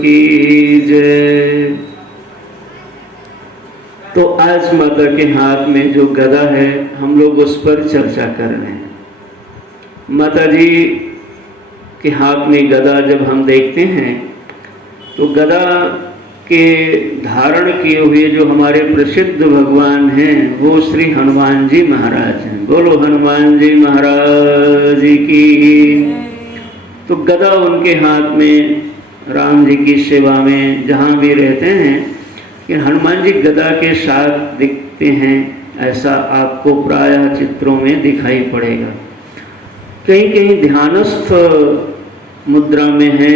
की जय। तो आज माता के हाथ में जो गदा है हम लोग उस पर चर्चा कर रहे हैं। माता जी के हाथ में गदा जब हम देखते हैं तो गदा के धारण किए हुए जो हमारे प्रसिद्ध भगवान हैं वो श्री हनुमान जी महाराज हैं। बोलो हनुमान जी महाराज की। तो गदा उनके हाथ में, राम जी की सेवा में जहाँ भी रहते हैं कि हनुमान जी गदा के साथ दिखते हैं, ऐसा आपको प्रायः चित्रों में दिखाई पड़ेगा। कहीं कहीं ध्यानस्थ मुद्रा में है,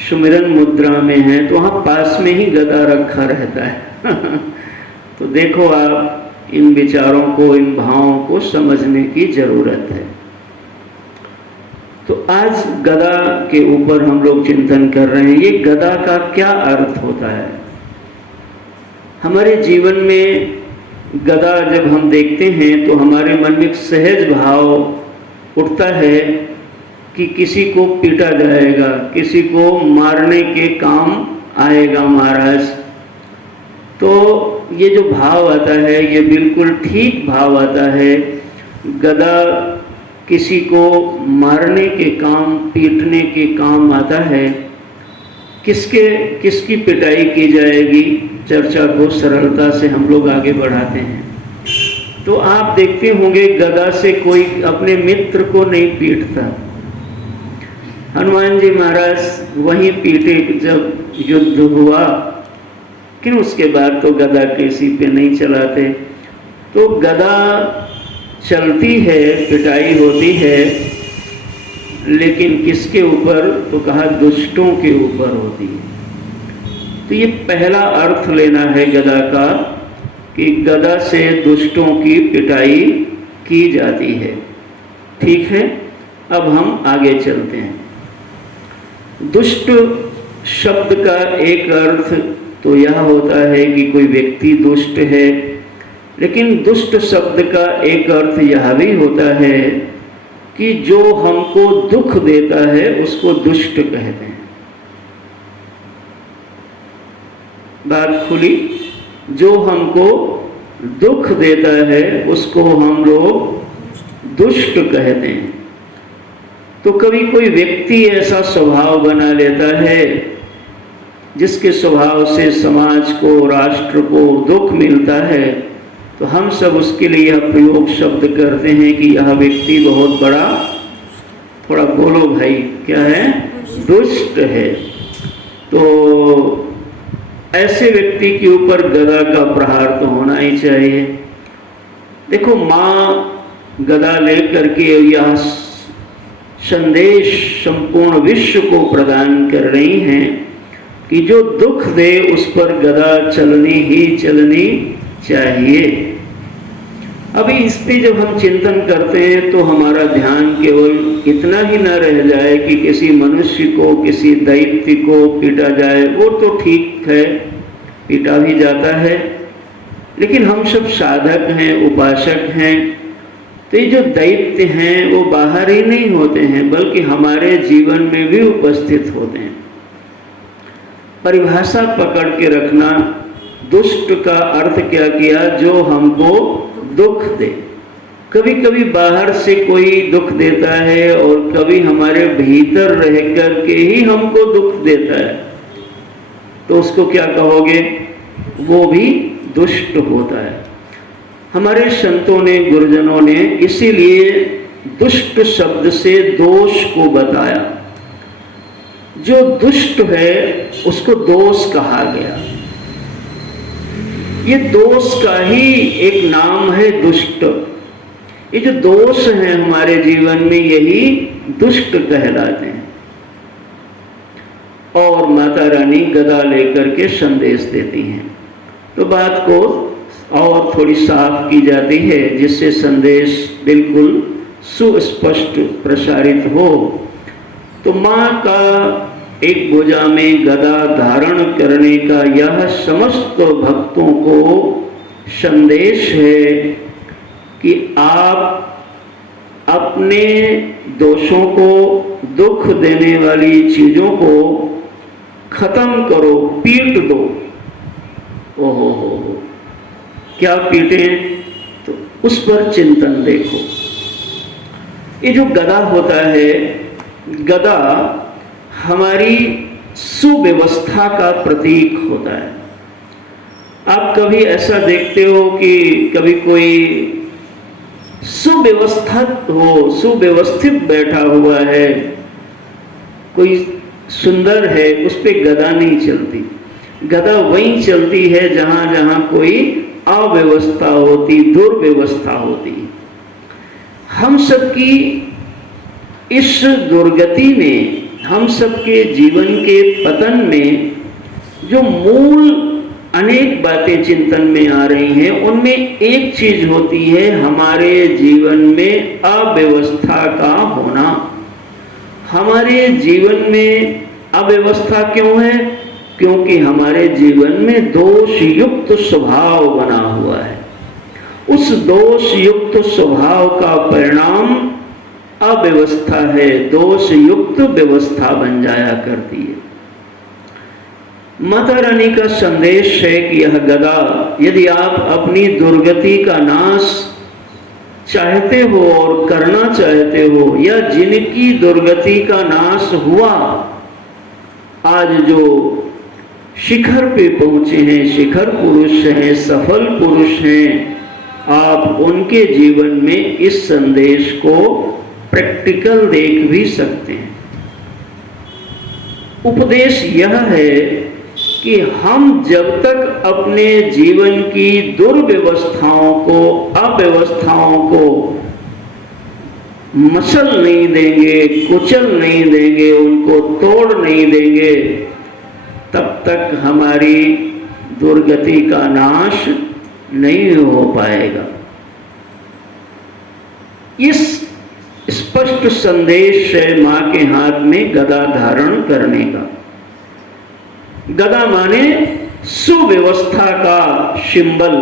सुमिरन मुद्रा में है, तो वहाँ पास में ही गदा रखा रहता है। तो देखो आप इन विचारों को, इन भावों को समझने की जरूरत है। तो आज गदा के ऊपर हम लोग चिंतन कर रहे हैं। ये गदा का क्या अर्थ होता है? हमारे जीवन में गदा जब हम देखते हैं तो हमारे मन में एक सहज भाव उठता है कि किसी को पीटा जाएगा, किसी को मारने के काम आएगा महाराज। तो ये जो भाव आता है ये बिल्कुल ठीक भाव आता है। गदा किसी को मारने के काम, पीटने के काम आता है। किसकी पिटाई की जाएगी, चर्चा को सरलता से हम लोग आगे बढ़ाते हैं। तो आप देखते होंगे गदा से कोई अपने मित्र को नहीं पीटता। हनुमान जी महाराज वहीं पीटे जब युद्ध हुआ, लेकिन उसके बाद तो गदा किसी पे नहीं चलाते। तो गदा चलती है, पिटाई होती है, लेकिन किसके ऊपर? तो कहा दुष्टों के ऊपर होती है। तो ये पहला अर्थ लेना है गदा का कि गदा से दुष्टों की पिटाई की जाती है। ठीक है, अब हम आगे चलते हैं। दुष्ट शब्द का एक अर्थ तो यह होता है कि कोई व्यक्ति दुष्ट है, लेकिन दुष्ट शब्द का एक अर्थ यह भी होता है कि जो हमको दुख देता है उसको दुष्ट कहते हैं। बात खुली? जो हमको दुख देता है उसको हम लोग दुष्ट कहते हैं। तो कभी कोई व्यक्ति ऐसा स्वभाव बना लेता है जिसके स्वभाव से समाज को, राष्ट्र को दुख मिलता है, तो हम सब उसके लिए यह प्रयोग शब्द करते हैं कि यह व्यक्ति बहुत बड़ा, थोड़ा बोलो भाई, क्या है? दुष्ट है। तो ऐसे व्यक्ति के ऊपर गदा का प्रहार तो होना ही चाहिए। देखो, माँ गदा लेकर के यह संदेश संपूर्ण विश्व को प्रदान कर रही हैं कि जो दुख दे उस पर गदा चलनी ही चलनी चाहिए। अभी इस पे जब हम चिंतन करते हैं तो हमारा ध्यान केवल इतना ही न रह जाए कि किसी मनुष्य को, किसी दैत्य को पीटा जाए। वो तो ठीक है, पीटा भी जाता है, लेकिन हम सब साधक हैं, उपासक हैं। तो ये जो दैत्य हैं वो बाहर ही नहीं होते हैं, बल्कि हमारे जीवन में भी उपस्थित होते हैं। परिभाषा पकड़ के रखना। दुष्ट का अर्थ क्या किया? जो हमको दुख दे। कभी कभी बाहर से कोई दुख देता है और कभी हमारे भीतर रह कर के ही हमको दुख देता है, तो उसको क्या कहोगे? वो भी दुष्ट होता है। हमारे संतों ने, गुरुजनों ने इसीलिए दुष्ट शब्द से दोष को बताया। जो दुष्ट है उसको दोष कहा गया। ये दोष का ही एक नाम है दुष्ट। ये जो दोष हैं हमारे जीवन में यही दुष्ट कहलाते हैं। और माता रानी गदा लेकर के संदेश देती हैं। तो बात को और थोड़ी साफ की जाती है जिससे संदेश बिल्कुल सुस्पष्ट प्रसारित हो। तो माँ का एक भुजा में गदा धारण करने का यह समस्त भक्तों को संदेश है कि आप अपने दोषों को, दुख देने वाली चीज़ों को खत्म करो, पीट दो। ओहो हो, क्या पीटे? तो उस पर चिंतन देखो। ये जो गदा होता है, गदा हमारी सुव्यवस्था का प्रतीक होता है। आप कभी ऐसा देखते हो कि कभी कोई सुव्यवस्थित बैठा हुआ है, कोई सुंदर है, उस पे गदा नहीं चलती। गदा वहीं चलती है जहां जहां कोई अव्यवस्था होती, दुर्व्यवस्था होती। हम सबकी इस दुर्गति में, हम सबके जीवन के पतन में जो मूल अनेक बातें चिंतन में आ रही हैं, उनमें एक चीज होती है हमारे जीवन में अव्यवस्था का होना। हमारे जीवन में अव्यवस्था क्यों है? क्योंकि हमारे जीवन में दोष युक्त स्वभाव बना हुआ है। उस दोष युक्त स्वभाव का परिणाम अव्यवस्था है, दोष युक्त व्यवस्था बन जाया करती है। माता रानी का संदेश है कि यह गदा, यदि आप अपनी दुर्गति का नाश चाहते हो और करना चाहते हो, या जिनकी दुर्गति का नाश हुआ, आज जो शिखर पे पहुंचे हैं, शिखर पुरुष हैं, सफल पुरुष हैं, आप उनके जीवन में इस संदेश को प्रैक्टिकल देख भी सकते हैं। उपदेश यह है कि हम जब तक अपने जीवन की दुर्व्यवस्थाओं को, अव्यवस्थाओं को मसल नहीं देंगे, कुचल नहीं देंगे, उनको तोड़ नहीं देंगे, तब तक हमारी दुर्गति का नाश नहीं हो पाएगा। इस स्पष्ट संदेश है मां के हाथ में गदा धारण करने का। गदा माने सुव्यवस्था का सिंबल।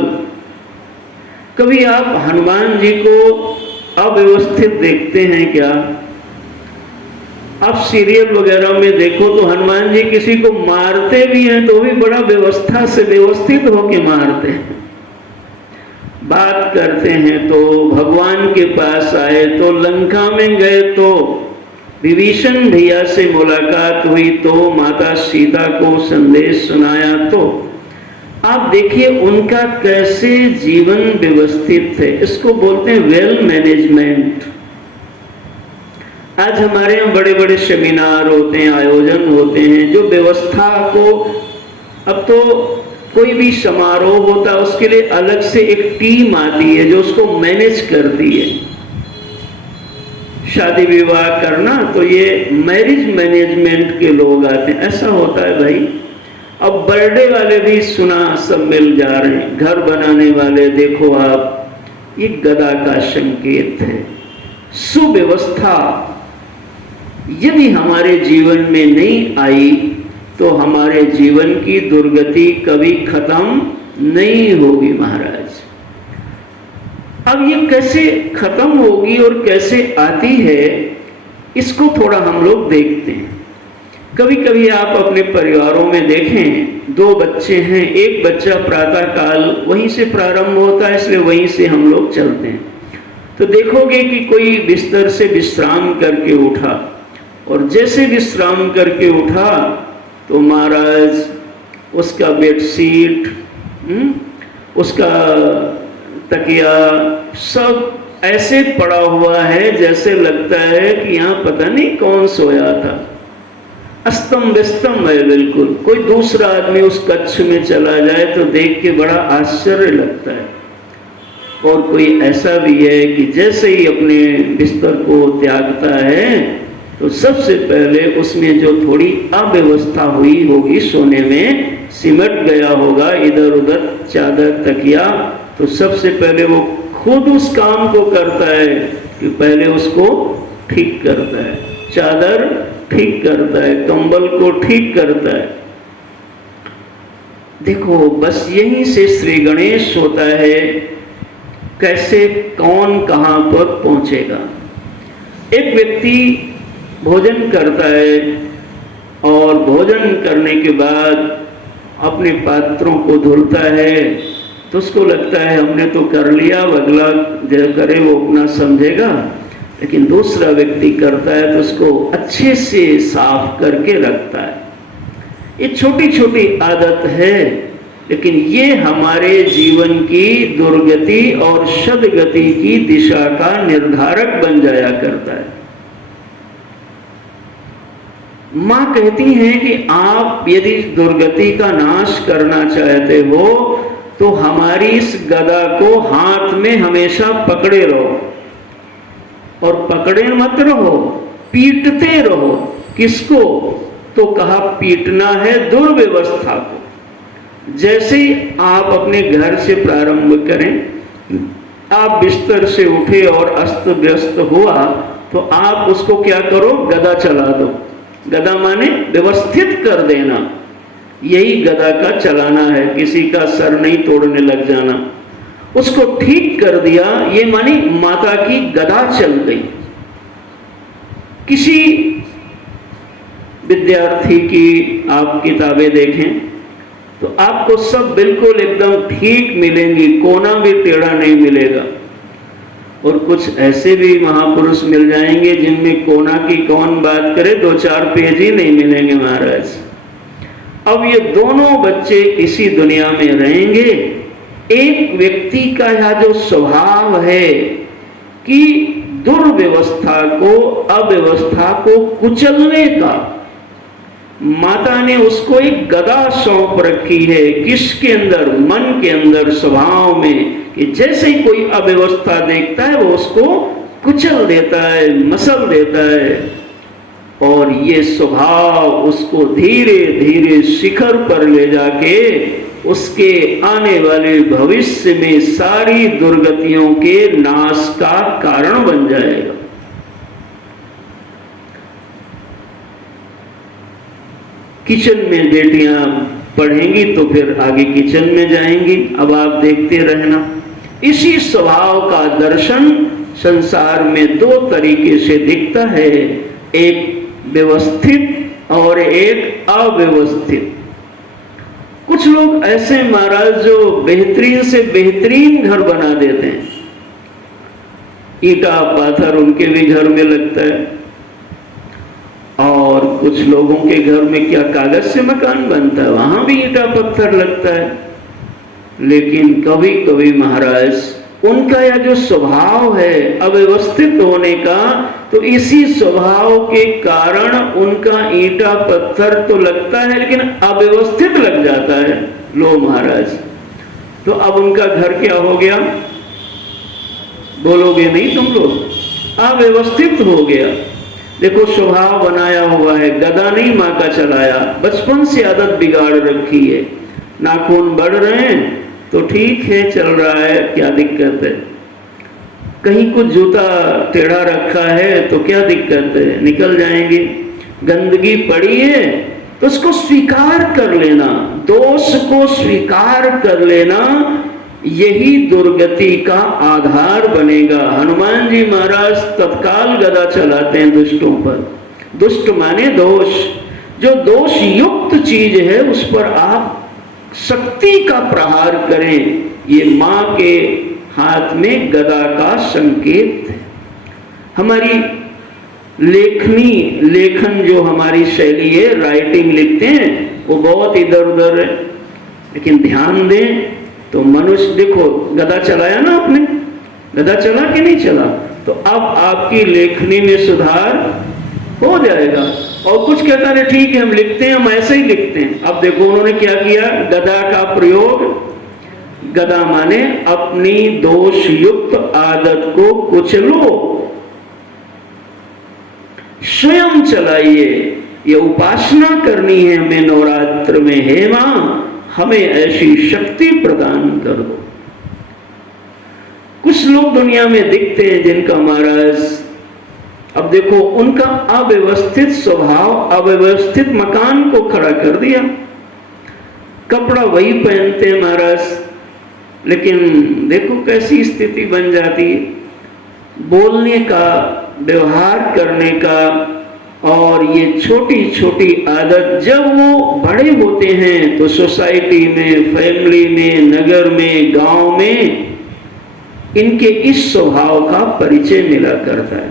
कभी आप हनुमान जी को अव्यवस्थित देखते हैं क्या? आप सीरियल वगैरह में देखो तो हनुमान जी किसी को मारते भी हैं तो भी बड़ा व्यवस्था से व्यवस्थित होके मारते हैं। बात करते हैं तो भगवान के पास आए तो, लंका में गए तो विभीषण भैया से मुलाकात हुई तो माता सीता को संदेश सुनाया, तो आप देखिए उनका कैसे जीवन व्यवस्थित है। इसको बोलते हैं वेल मैनेजमेंट। आज हमारे यहाँ बड़े बड़े सेमिनार होते हैं, आयोजन होते हैं, जो व्यवस्था को, अब तो कोई भी समारोह होता है उसके लिए अलग से एक टीम आती है जो उसको मैनेज करती है। शादी विवाह करना तो ये मैरिज मैनेजमेंट के लोग आते हैं। ऐसा होता है भाई। अब बर्थडे वाले भी सुना सब मिल जा रहे हैं, घर बनाने वाले देखो आप, ये गदा का संकेत है। सुव्यवस्था यदि हमारे जीवन में नहीं आई तो हमारे जीवन की दुर्गति कभी खत्म नहीं होगी महाराज। अब ये कैसे खत्म होगी और कैसे आती है, इसको थोड़ा हम लोग देखते हैं। कभी कभी आप अपने परिवारों में देखें, दो बच्चे हैं, एक बच्चा प्रातः काल वहीं से प्रारंभ होता है, इसलिए वहीं से हम लोग चलते हैं। तो देखोगे कि कोई बिस्तर से विश्राम करके उठा, और जैसे विश्राम करके उठा तो महाराज उसका बेडशीट, उसका तकिया सब ऐसे पड़ा हुआ है जैसे लगता है कि यहाँ पता नहीं कौन सोया था। अस्तम व्यस्तम है बिल्कुल। कोई दूसरा आदमी उस कक्ष में चला जाए तो देख के बड़ा आश्चर्य लगता है। और कोई ऐसा भी है कि जैसे ही अपने बिस्तर को त्यागता है तो सबसे पहले उसमें जो थोड़ी अव्यवस्था हुई होगी सोने में, सिमट गया होगा इधर उधर चादर तकिया, तो सबसे पहले वो खुद उस काम को करता है कि पहले उसको ठीक करता है, चादर ठीक करता है, कंबल को ठीक करता है। देखो बस यहीं से श्री गणेश होता है कैसे कौन कहां पर पहुंचेगा। एक व्यक्ति भोजन करता है, और भोजन करने के बाद अपने पात्रों को धुलता है तो उसको लगता है हमने तो कर लिया, अगला जो करे वो अपना समझेगा। लेकिन दूसरा व्यक्ति करता है तो उसको अच्छे से साफ करके रखता है। ये छोटी छोटी आदत है, लेकिन ये हमारे जीवन की दुर्गति और सद्गति की दिशा का निर्धारक बन जाया करता है। मां कहती हैं कि आप यदि दुर्गति का नाश करना चाहते हो तो हमारी इस गदा को हाथ में हमेशा पकड़े रहो, और पकड़े मत रहो, पीटते रहो। किसको? तो कहा पीटना है दुर्व्यवस्था को। जैसे ही आप अपने घर से प्रारंभ करें, आप बिस्तर से उठे और अस्त व्यस्त हुआ तो आप उसको क्या करो? गदा चला दो। गदा माने व्यवस्थित कर देना, यही गदा का चलाना है। किसी का सर नहीं तोड़ने लग जाना, उसको ठीक कर दिया, ये मानी माता की गदा चल गई। किसी विद्यार्थी की आप किताबें देखें तो आपको सब बिल्कुल एकदम ठीक मिलेंगी, कोना भी टेढ़ा नहीं मिलेगा। और कुछ ऐसे भी महापुरुष मिल जाएंगे जिनमें कोना की कौन बात करे, 2-4 पेज ही नहीं मिलेंगे महाराज। अब ये दोनों बच्चे इसी दुनिया में रहेंगे। एक व्यक्ति का यह जो स्वभाव है कि दुर्व्यवस्था को, अव्यवस्था को कुचलने का, माता ने उसको एक गदा सौंप रखी है। किसके अंदर? मन के अंदर, स्वभाव में, कि जैसे ही कोई अव्यवस्था देखता है वो उसको कुचल देता है, मसल देता है। और ये स्वभाव उसको धीरे धीरे शिखर पर ले जाके उसके आने वाले भविष्य में सारी दुर्गतियों के नाश का कारण बन जाएगा। किचन में बेटियां पढ़ेंगी तो फिर आगे किचन में जाएंगी। अब आप देखते रहना, इसी स्वभाव का दर्शन संसार में 2 तरीके से दिखता है, एक व्यवस्थित और एक अव्यवस्थित। कुछ लोग ऐसे महाराज जो बेहतरीन से बेहतरीन घर बना देते हैं, ईटा पाथर उनके भी घर में लगता है। और कुछ लोगों के घर में क्या कागज से मकान बनता है, वहां भी ईटा पत्थर लगता है। लेकिन कभी कभी महाराज उनका यह जो स्वभाव है अव्यवस्थित होने का, तो इसी स्वभाव के कारण उनका ईंटा पत्थर तो लगता है लेकिन अव्यवस्थित लग जाता है। लो महाराज, तो अब उनका घर क्या हो गया? बोलोगे नहीं तुम लोग? अव्यवस्थित हो गया। देखो स्वभाव बनाया हुआ है, गदा नहीं माँ का चलाया, बचपन से आदत बिगाड़ रखी है। नाखून बढ़ रहे हैं तो ठीक है, चल रहा है, क्या दिक्कत है। कहीं कुछ जूता टेढ़ा रखा है तो क्या दिक्कत है, निकल जाएंगे। गंदगी पड़ी है तो उसको स्वीकार कर लेना, दोष को स्वीकार कर लेना, यही दुर्गति का आधार बनेगा। हनुमान जी महाराज तत्काल गदा चलाते हैं दुष्टों पर। दुष्ट माने दोष, जो दोष युक्त चीज है उस पर आप शक्ति का प्रहार करें। ये मां के हाथ में गदा का संकेत है। हमारी लेखन जो हमारी शैली है, राइटिंग लिखते हैं, वो बहुत इधर उधर है। लेकिन ध्यान दें तो मनुष्य, देखो गदा चलाया ना आपने, गदा चला कि नहीं चला, तो अब आपकी लेखनी में सुधार हो जाएगा। और कुछ कहता है ठीक है हम लिखते हैं, हम ऐसे ही लिखते हैं। अब देखो उन्होंने क्या किया, गदा का प्रयोग। गदा माने अपनी दोष युक्त आदत को कुचलो, स्वयं चलाइए। ये उपासना करनी है हमें नवरात्र में। हे मां, हमें ऐसी शक्ति प्रदान कर दो। कुछ लोग दुनिया में दिखते हैं जिनका महाराज, अब देखो उनका अव्यवस्थित स्वभाव अव्यवस्थित मकान को खड़ा कर दिया। कपड़ा वही पहनते हैं महाराज, लेकिन देखो कैसी स्थिति बन जाती है। बोलने का, व्यवहार करने का और ये छोटी छोटी आदत जब वो बड़े होते हैं तो सोसाइटी में, फैमिली में, नगर में, गांव में इनके इस स्वभाव का परिचय मिला करता है।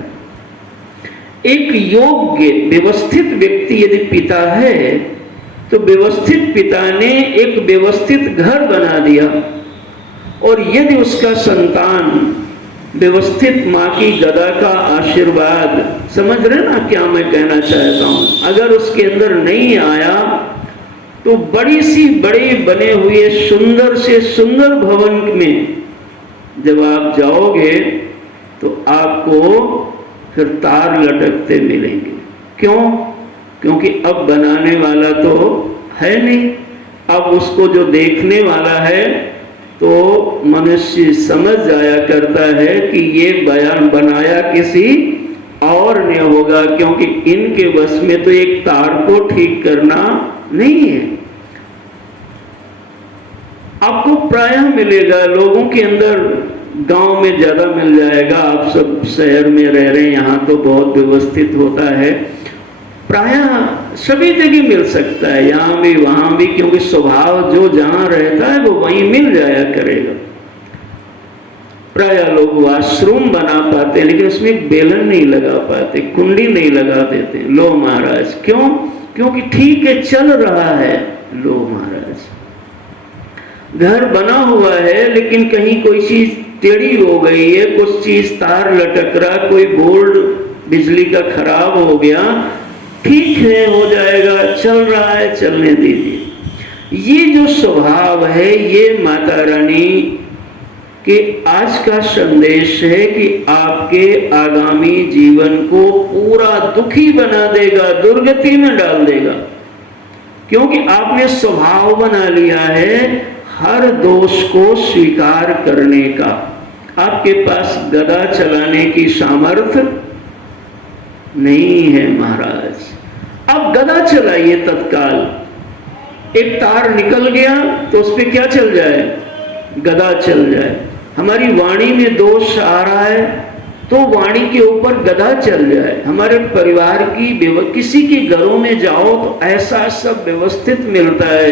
एक योग्य व्यवस्थित व्यक्ति यदि पिता है तो व्यवस्थित पिता ने एक व्यवस्थित घर बना दिया, और यदि उसका संतान व्यवस्थित माँ की गदा का आशीर्वाद, समझ रहे ना क्या मैं कहना चाहता हूँ, अगर उसके अंदर नहीं आया तो बड़ी सी बड़े बने हुए सुंदर से सुंदर भवन में जब आप जाओगे तो आपको फिर तार लटकते मिलेंगे। क्यों? क्योंकि अब बनाने वाला तो है नहीं, अब उसको जो देखने वाला है तो मनुष्य समझ जाया करता है कि ये बयान बनाया किसी और ने होगा, क्योंकि इनके बस में तो एक तार को ठीक करना नहीं है। आपको प्रायः मिलेगा लोगों के अंदर, गांव में ज्यादा मिल जाएगा, आप सब शहर में रह रहे हैं, यहाँ तो बहुत व्यवस्थित होता है, प्रायः सभी जगह मिल सकता है, यहाँ भी वहां भी, क्योंकि स्वभाव जो जहां रहता है वो वहीं मिल जाया करेगा। प्रायः लोग वॉशरूम बना पाते हैं लेकिन उसमें एक बेलन नहीं लगा पाते, कुंडी नहीं लगा देते। लो महाराज, क्यों? क्योंकि ठीक है चल रहा है। लो महाराज, घर बना हुआ है लेकिन कहीं कोई चीज टेढ़ी हो गई है, कुछ चीज तार लटक रहा, कोई बोर्ड बिजली का खराब हो गया, ठीक है हो जाएगा, चल रहा है, चलने दीजिए। ये जो स्वभाव है ये माता रानी के आज का संदेश है कि आपके आगामी जीवन को पूरा दुखी बना देगा, दुर्गति में डाल देगा, क्योंकि आपने स्वभाव बना लिया है हर दोष को स्वीकार करने का। आपके पास गदा चलाने की सामर्थ्य नहीं है महाराज। अब गदा चलाइए तत्काल, एक तार निकल गया तो उस पर क्या चल जाए? गदा चल जाए। हमारी वाणी में दोष आ रहा है तो वाणी के ऊपर गदा चल जाए। हमारे परिवार की किसी के घरों में जाओ तो ऐसा सब व्यवस्थित मिलता है,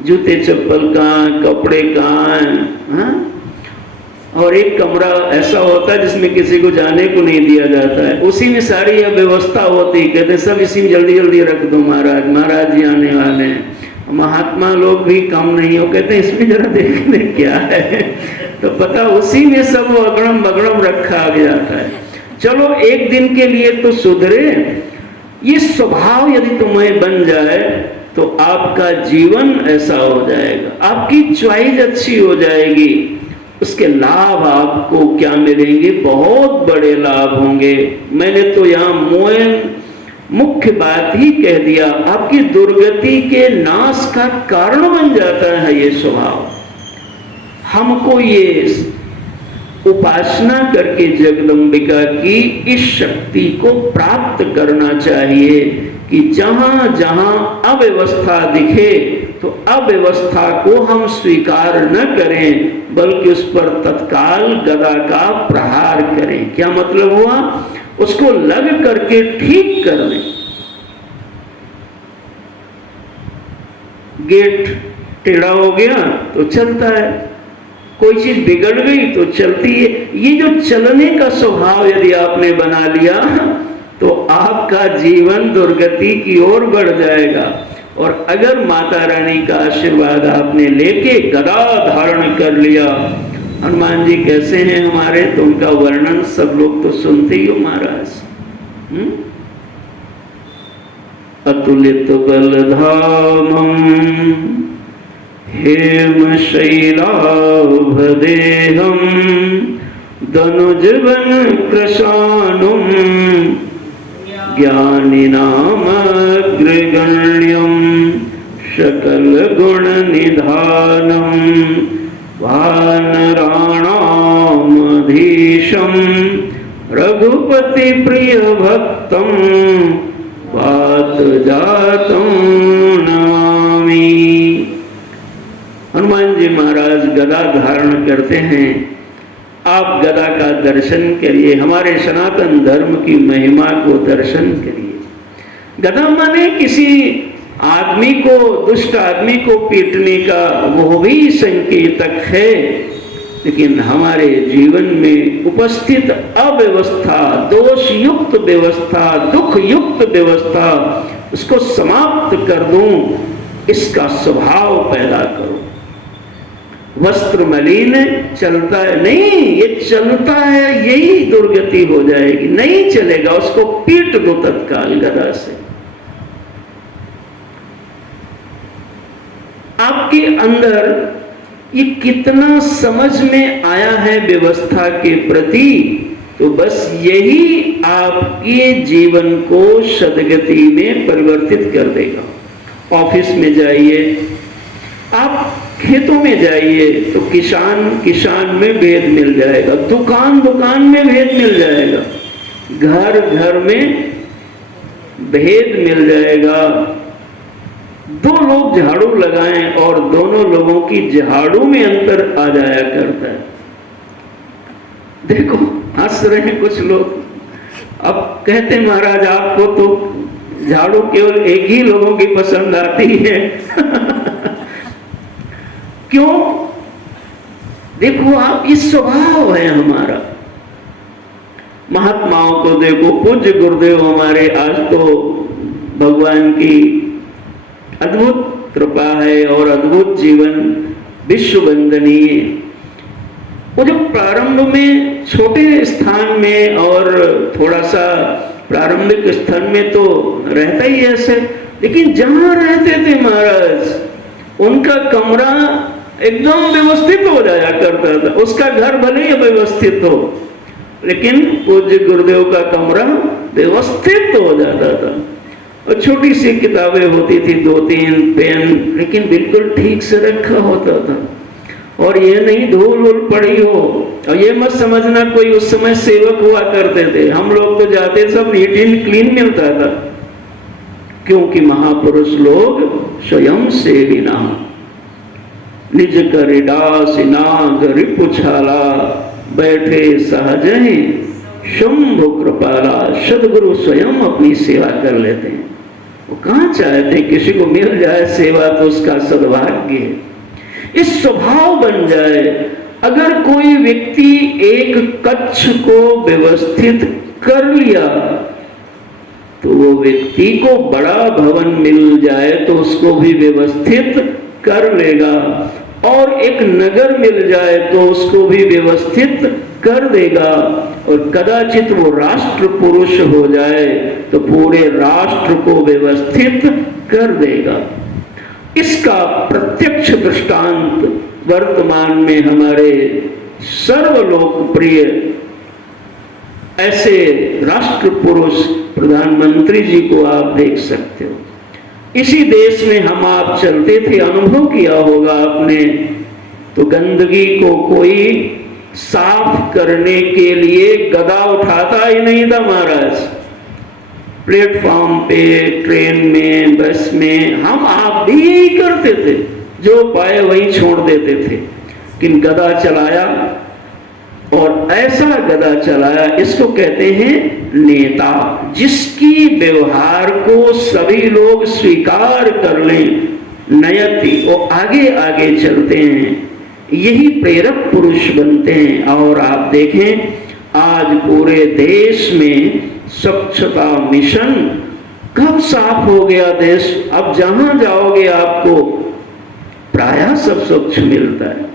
जूते चप्पल कहाँ, कपड़े कहाँ, हाँ? और एक कमरा ऐसा होता है जिसमें किसी को जाने को नहीं दिया जाता है, उसी में सारी यह व्यवस्था होती है। कहते सब इसी में जल्दी जल्दी रख दो महाराज, महाराज जी आने वाले हैं। महात्मा लोग भी कम नहीं हो, कहते हैं इसमें जरा देखने क्या है, तो पता उसी में सब अगड़म बगड़म रखा आ जाता है। चलो एक दिन के लिए तो सुधरे, ये स्वभाव यदि तुम्हें बन जाए तो आपका जीवन ऐसा हो जाएगा, आपकी चॉइस अच्छी हो जाएगी। उसके लाभ आपको क्या मिलेंगे? बहुत बड़े लाभ होंगे। मैंने तो यहाँ मुख्य बात ही कह दिया, आपकी दुर्गति के नाश का कारण बन जाता है ये स्वभाव। हमको ये उपासना करके जगदम्बिका की इस शक्ति को प्राप्त करना चाहिए कि जहां जहां अव्यवस्था दिखे तो अव्यवस्था को हम स्वीकार न करें, बल्कि उस पर तत्काल गदा का प्रहार करें। क्या मतलब हुआ? उसको लग करके ठीक कर लें। गेट टेढ़ा हो गया तो चलता है, कोई चीज बिगड़ गई तो चलती है। ये जो चलने का स्वभाव यदि आपने बना लिया तो आपका जीवन दुर्गति की ओर बढ़ जाएगा। और अगर माता रानी का आशीर्वाद आपने लेके गदा धारण कर लिया, हनुमान जी कैसे हैं हमारे, तो उनका वर्णन सब लोग तो सुनते ही हो महाराज। अतुलित बलधामं हेम शैलाभ देहं दनुजवन कृशानुम ज्ञानिनाम अग्रगण्यं सकल गुण निधानम वानराणामधीशं रघुपति प्रिय भक्तं वात जातं नमामि। हनुमान जी महाराज गदा धारण करते हैं। आप गदा का दर्शन करिए, हमारे सनातन धर्म की महिमा को दर्शन करिए। गदा माने किसी आदमी को, दुष्ट आदमी को पीटने का वो भी संकेतक है, लेकिन हमारे जीवन में उपस्थित अव्यवस्था, दोष युक्त व्यवस्था, दुख युक्त व्यवस्था, उसको समाप्त कर दूं, इसका स्वभाव पैदा करो। वस्त्र मलिन चलता है, नहीं, ये चलता है, यही दुर्गति हो जाएगी, नहीं चलेगा, उसको पीट दो तत्काल गदा से। आपके अंदर ये कितना समझ में आया है व्यवस्था के प्रति, तो बस यही आपके जीवन को सद्गति में परिवर्तित कर देगा। ऑफिस में जाइए, आप खेतों में जाइए तो किसान में भेद मिल जाएगा, दुकान में भेद मिल जाएगा, घर में भेद मिल जाएगा। दो लोग झाड़ू लगाएं और दोनों लोगों की झाड़ू में अंतर आ जाया करता है। देखो हंस रहे हैं कुछ लोग, अब कहते महाराज आपको तो झाड़ू केवल एक ही लोगों की पसंद आती है। क्यों? देखो आप, इस स्वभाव है हमारा। महात्माओं को देखो, पूज्य गुरुदेव हमारे, आज तो भगवान की अद्भुत कृपा है और अद्भुत जीवन, विश्व वंदनीय। वो जो प्रारंभ में छोटे स्थान में और थोड़ा सा प्रारंभिक स्थान में तो रहता ही ऐसे, लेकिन जहां रहते थे महाराज, उनका कमरा एकदम व्यवस्थित हो जाया करता था। उसका घर भले ही व्यवस्थित हो, लेकिन पूज्य गुरुदेव का कमरा व्यवस्थित हो जाता था। और छोटी सी किताबें होती थी, 2-3 पेन, लेकिन बिल्कुल ठीक से रखा होता था। और ये नहीं धूल वूल पड़ी हो, और ये मत समझना कोई उस समय सेवक हुआ करते थे। हम लोग तो जाते सब नीट एंड क्लीन मिलता था, क्योंकि महापुरुष लोग स्वयं सेविना, निज कर दास नाग रिपुछाला, बैठे सहज शंभु कृपाला। सदगुरु स्वयं अपनी सेवा कर लेते हैं। वो कहाँ चाहते हैं किसी को मिल जाए सेवा, तो उसका सद्भाग्य है। इस स्वभाव बन जाए। अगर कोई व्यक्ति एक कक्ष को व्यवस्थित कर लिया, तो वो व्यक्ति को बड़ा भवन मिल जाए तो उसको भी व्यवस्थित कर लेगा, और एक नगर मिल जाए तो उसको भी व्यवस्थित कर देगा, और कदाचित वो राष्ट्र पुरुष हो जाए तो पूरे राष्ट्र को व्यवस्थित कर देगा। इसका प्रत्यक्ष दृष्टांत वर्तमान में हमारे सर्वलोकप्रिय ऐसे राष्ट्र पुरुष प्रधानमंत्री जी को आप देख सकते हो। इसी देश में हम आप चलते थे, अनुभव किया होगा आपने, तो गंदगी को कोई साफ करने के लिए गदा उठाता ही नहीं था महाराज। प्लेटफॉर्म पे, ट्रेन में, बस में हम आप भी यही करते थे, जो पाए वही छोड़ देते थे। लेकिन गदा चलाया, और ऐसा गदा चलाया, इसको कहते हैं नेता, जिसकी व्यवहार को सभी लोग स्वीकार कर लें, नयति, वो आगे आगे चलते हैं, यही प्रेरक पुरुष बनते हैं। और आप देखें आज पूरे देश में स्वच्छता मिशन, कब साफ हो गया देश। अब जहां जाओगे आपको प्रायः सब स्वच्छ मिलता है।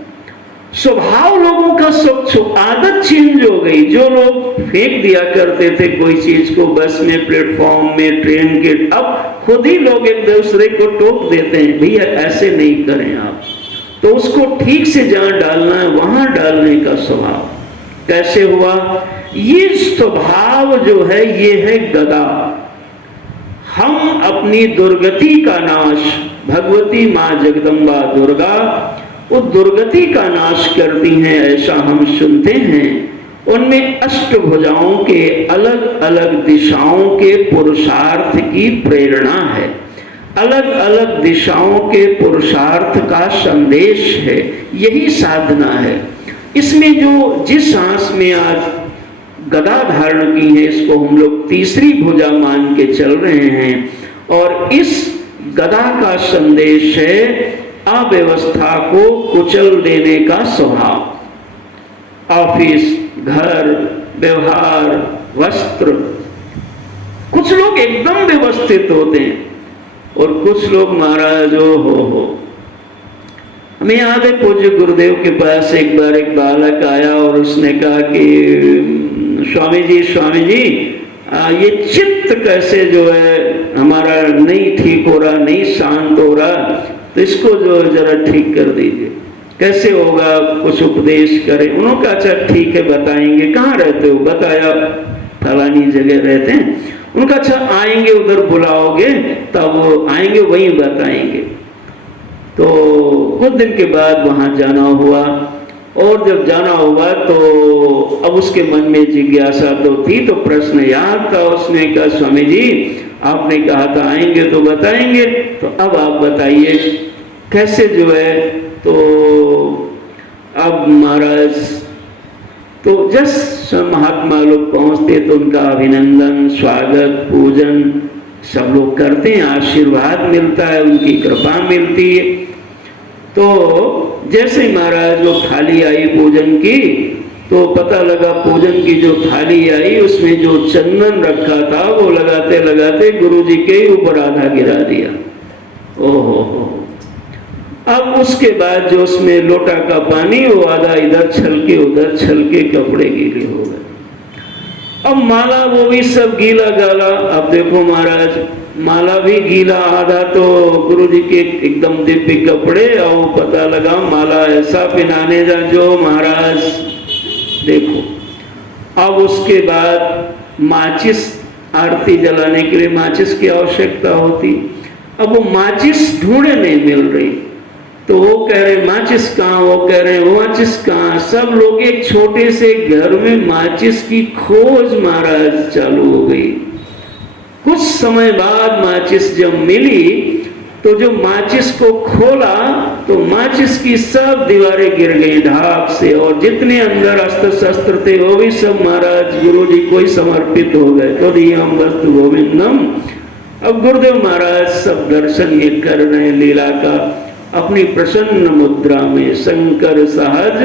स्वभाव लोगों का स्वच्छ, आदत चेंज हो गई। जो लोग फेंक दिया करते थे कोई चीज को बस में, प्लेटफॉर्म में, ट्रेन के, अब खुद ही लोग एक दूसरे को टोक देते हैं, भैया ऐसे नहीं करें आप। तो उसको ठीक से जहां डालना है वहां डालने का स्वभाव कैसे हुआ? ये स्वभाव जो है, ये है गदा। हम अपनी दुर्गति का नाश, भगवती माँ जगदम्बा दुर्गा वो दुर्गति का नाश करती हैं, ऐसा हम सुनते हैं। उनमें अष्टभुजाओं के अलग अलग दिशाओं के पुरुषार्थ की प्रेरणा है, अलग अलग दिशाओं के पुरुषार्थ का संदेश है, यही साधना है। इसमें जो जिस सांस में आज गदा धारण की है, इसको हम लोग तीसरी भुजा मान के चल रहे हैं। और इस गदा का संदेश है अव्यवस्था को कुचल देने का स्वभाव। ऑफिस, घर, व्यवहार, वस्त्र, कुछ लोग एकदम व्यवस्थित होते हैं और कुछ लोग महाराज हो। हमें याद है पूज्य गुरुदेव के पास एक बार एक बालक आया और उसने कहा कि स्वामी जी ये चित्त कैसे जो है हमारा नहीं ठीक हो रहा, नहीं शांत हो रहा, तो इसको जो जरा ठीक कर दीजिए, कैसे होगा, कुछ उपदेश करें। उन्होंने कहा अच्छा ठीक है बताएंगे, कहाँ रहते हो, बताया फलानी जगह रहते हैं। उनका अच्छा आएंगे, उधर बुलाओगे तब वो आएंगे, वहीं बताएंगे। तो कुछ दिन के बाद वहां जाना हुआ और जब जाना हुआ तो अब उसके मन में जिज्ञासा तो थी, तो प्रश्न याद था। उसने कहा स्वामी जी आपने कहा था आएंगे तो बताएंगे, तो अब आप बताइए कैसे जो है। तो अब महाराज तो जस महात्मा लोग पहुंचते तो उनका अभिनंदन, स्वागत, पूजन सब लोग करते हैं, आशीर्वाद मिलता है, उनकी कृपा मिलती है। तो जैसे महाराज वो थाली आई पूजन की, तो पता लगा पूजन की जो थाली आई उसमें जो चंदन रखा था वो लगाते लगाते गुरुजी के ऊपर आधा गिरा दिया। ओहो। अब उसके बाद जो उसमें लोटा का पानी वो आधा इधर छलके उधर छलके कपड़े गीले हो गए। अब माला वो भी सब गीला गाला। अब देखो महाराज माला भी गीला, आधा तो गुरुजी के एकदम दिव्य कपड़े, और पता लगा माला ऐसा पहनाने जा जो महाराज देखो। अब उसके बाद माचिस, आरती जलाने के लिए माचिस की आवश्यकता होती। अब वो माचिस ढूंढे नहीं मिल रही, तो वो कह रहे माचिस कहाँ, वो कह रहे वो माचिस कहाँ। सब लोग एक छोटे से घर में माचिस की खोज महाराज चालू हो गई। कुछ समय बाद माचिस जब मिली तो जो माचिस को खोला तो माचिस की सब दीवारें गिर गई ढाक से, और जितने अंदर अस्त्र शस्त्र थे वो भी सब महाराज गुरुजी को ही समर्पित हो गए। तो दियम वस्तु गोविंदम। अब गुरुदेव महाराज सब दर्शन ये कर रहे लीला का अपनी प्रसन्न मुद्रा में। शंकर सहज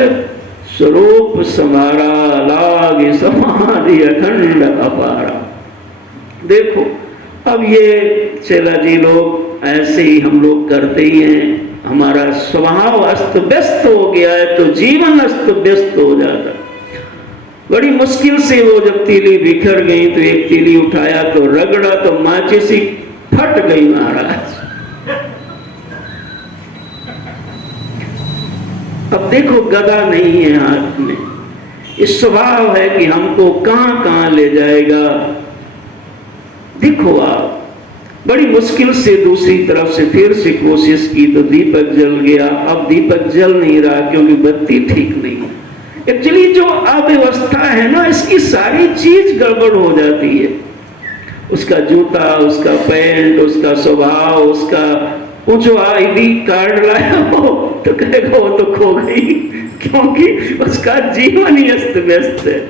स्वरूप समारा, लागे समाधि अखंड अपारा। देखो अब ये चेला जी लोग ऐसे ही हम लोग करते ही हैं। हमारा स्वभाव अस्त व्यस्त हो गया है तो जीवन अस्त व्यस्त हो जाता। बड़ी मुश्किल से वो जब तीली बिखर गई तो एक तीली उठाया तो रगड़ा तो माचिस ही फट गई महाराज। अब देखो गदा नहीं है हाथ में, इस स्वभाव है कि हमको कहां कहां ले जाएगा। देखो आप बड़ी मुश्किल से दूसरी तरफ से फिर से कोशिश की तो दीपक जल गया। अब दीपक जल नहीं रहा क्योंकि बत्ती ठीक नहीं है। एक्चुअली जो अव्यवस्था है ना, इसकी सारी चीज गड़बड़ हो जाती है। उसका जूता, उसका पैंट, उसका स्वभाव, उसका पूछो आईडी कार्ड लाया हो तो कहेगा वो तो खो गई, क्योंकि उसका जीवन ही अस्त व्यस्त है।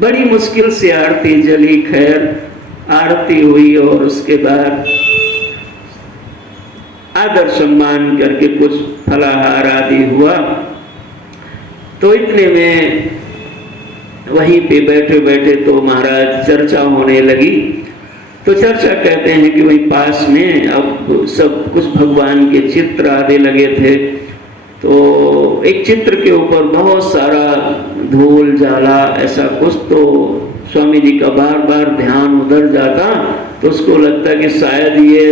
बड़ी मुश्किल से आरती जली। खैर आरती हुई और उसके बाद आदर सम्मान करके कुछ फलाहार आदि हुआ। तो इतने में वहीं पे बैठे बैठे तो महाराज चर्चा होने लगी। तो चर्चा कहते हैं कि वहीं पास में अब सब कुछ भगवान के चित्र आदि लगे थे। तो एक चित्र के ऊपर बहुत सारा धूल जाला ऐसा कुछ, तो स्वामी जी का बार बार ध्यान उधर जाता तो उसको लगता कि शायद ये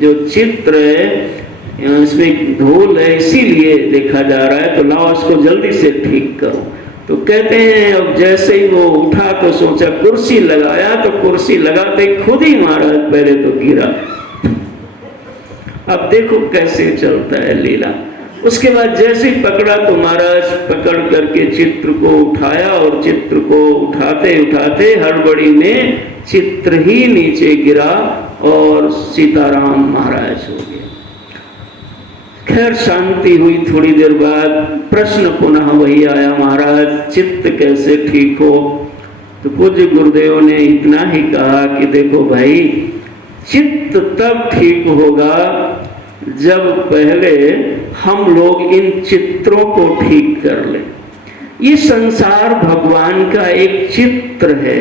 जो चित्र है इसमें धूल है इसीलिए देखा जा रहा है, तो लाओ इसको जल्दी से ठीक करो। तो कहते हैं अब जैसे ही वो उठा तो सोचा कुर्सी लगाया, तो कुर्सी लगाते खुद ही महाराज पहले तो गिरा। अब देखो कैसे चलता है लीला। उसके बाद जैसे ही पकड़ा तो महाराज पकड़ करके चित्र को उठाया, और चित्र को उठाते उठाते हड़बड़ी में चित्र ही नीचे गिरा और सीताराम महाराज हो गया। खैर शांति हुई। थोड़ी देर बाद प्रश्न पुनः वही आया, महाराज चित्त कैसे ठीक हो? तो पूज्य गुरुदेव ने इतना ही कहा कि देखो भाई, चित्त तब ठीक होगा जब पहले हम लोग इन चित्रों को ठीक कर लें। ये संसार भगवान का एक चित्र है,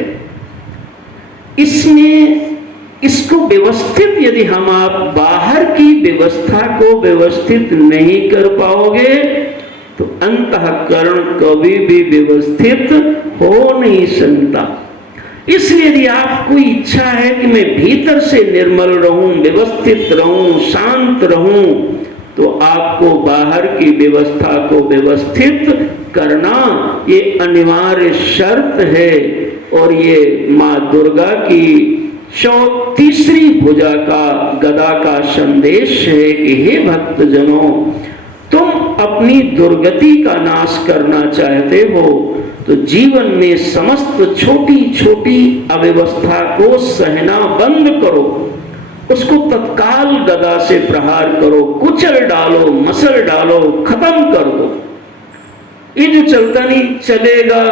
इसमें इसको व्यवस्थित यदि हम आप बाहर की व्यवस्था को व्यवस्थित नहीं कर पाओगे तो अंतःकरण कभी भी व्यवस्थित हो नहीं सकता। इसलिए यदि आपको इच्छा है कि मैं भीतर से निर्मल रहूं, व्यवस्थित रहूं, शांत रहूं, तो आपको बाहर की व्यवस्था को व्यवस्थित करना ये अनिवार्य शर्त है। और ये माँ दुर्गा की तीसरी भुजा का, गदा का संदेश है कि हे भक्तजनों, तुम अपनी दुर्गति का नाश करना चाहते हो तो जीवन में समस्त छोटी छोटी अव्यवस्था को सहना बंद करो, उसको तत्काल गदा से प्रहार करो, कुचल डालो, मसल डालो, खत्म कर दो। ये जो चलता नहीं चलेगा,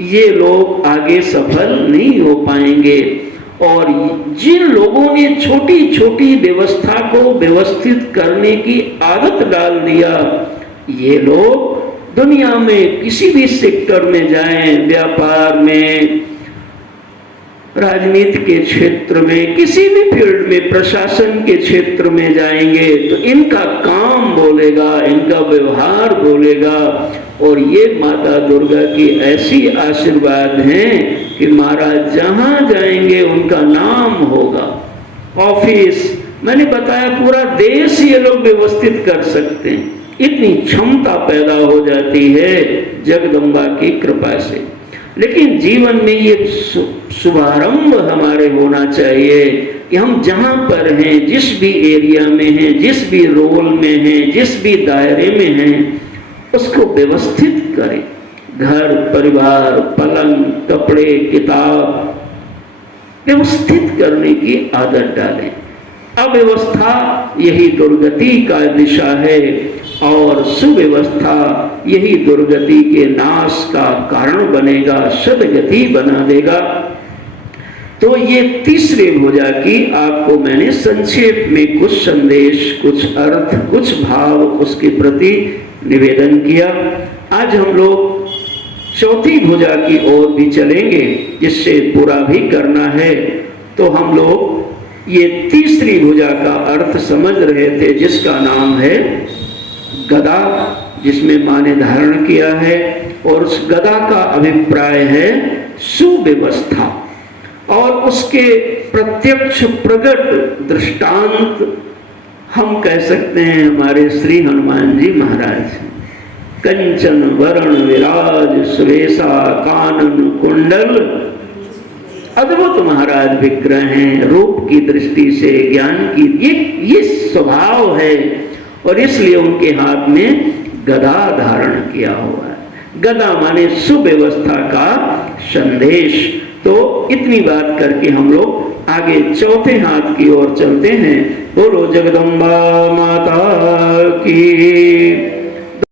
ये लोग आगे सफल नहीं हो पाएंगे। और जिन लोगों ने छोटी छोटी व्यवस्था को व्यवस्थित करने की आदत डाल दिया, ये लोग दुनिया में किसी भी सेक्टर में जाएं, व्यापार में, राजनीति के क्षेत्र में, किसी भी फील्ड में, प्रशासन के क्षेत्र में जाएंगे तो इनका काम बोलेगा, इनका व्यवहार बोलेगा। और ये माता दुर्गा की ऐसी आशीर्वाद हैं कि महाराज जहां जाएंगे उनका नाम होगा। ऑफिस, मैंने बताया पूरा देश ये लोग व्यवस्थित कर सकते हैं, इतनी क्षमता पैदा हो जाती है जगदम्बा की कृपा से। लेकिन जीवन में ये शुभारंभ हमारे होना चाहिए कि हम जहां पर हैं, जिस भी एरिया में हैं, जिस भी रोल में हैं, जिस भी दायरे में हैं, उसको व्यवस्थित करें। घर, परिवार, पलंग, कपड़े, किताब व्यवस्थित करने की आदत डालें। अव्यवस्था यही दुर्गति का दिशा है और सुव्यवस्था यही दुर्गति के नाश का कारण बनेगा, सद्गति बना देगा। तो ये तीसरे भुजा की आपको मैंने संक्षेप में कुछ संदेश, कुछ अर्थ, कुछ भाव उसके प्रति निवेदन किया। आज हम लोग चौथी भुजा की ओर भी चलेंगे, जिससे पूरा भी करना है। तो हम लोग ये तीसरी भुजा का अर्थ समझ रहे थे, जिसका नाम है गदा, जिसमें मां ने धारण किया है। और उस गदा का अभिप्राय है सुव्यवस्था, और उसके प्रत्यक्ष प्रकट दृष्टांत हम कह सकते हैं हमारे श्री हनुमान जी महाराज। कंचन वरण विराज सुवेशा कानन कुंडल, अद्भुत महाराज विग्रह हैं। रूप की दृष्टि से, ज्ञान की, ये स्वभाव है। और इसलिए उनके हाथ में गदा धारण किया हुआ है। गदा माने सुव्यवस्था का संदेश। तो इतनी बात करके हम लोग आगे चौथे हाथ की ओर चलते हैं। बोलो जगदम्बा माता की।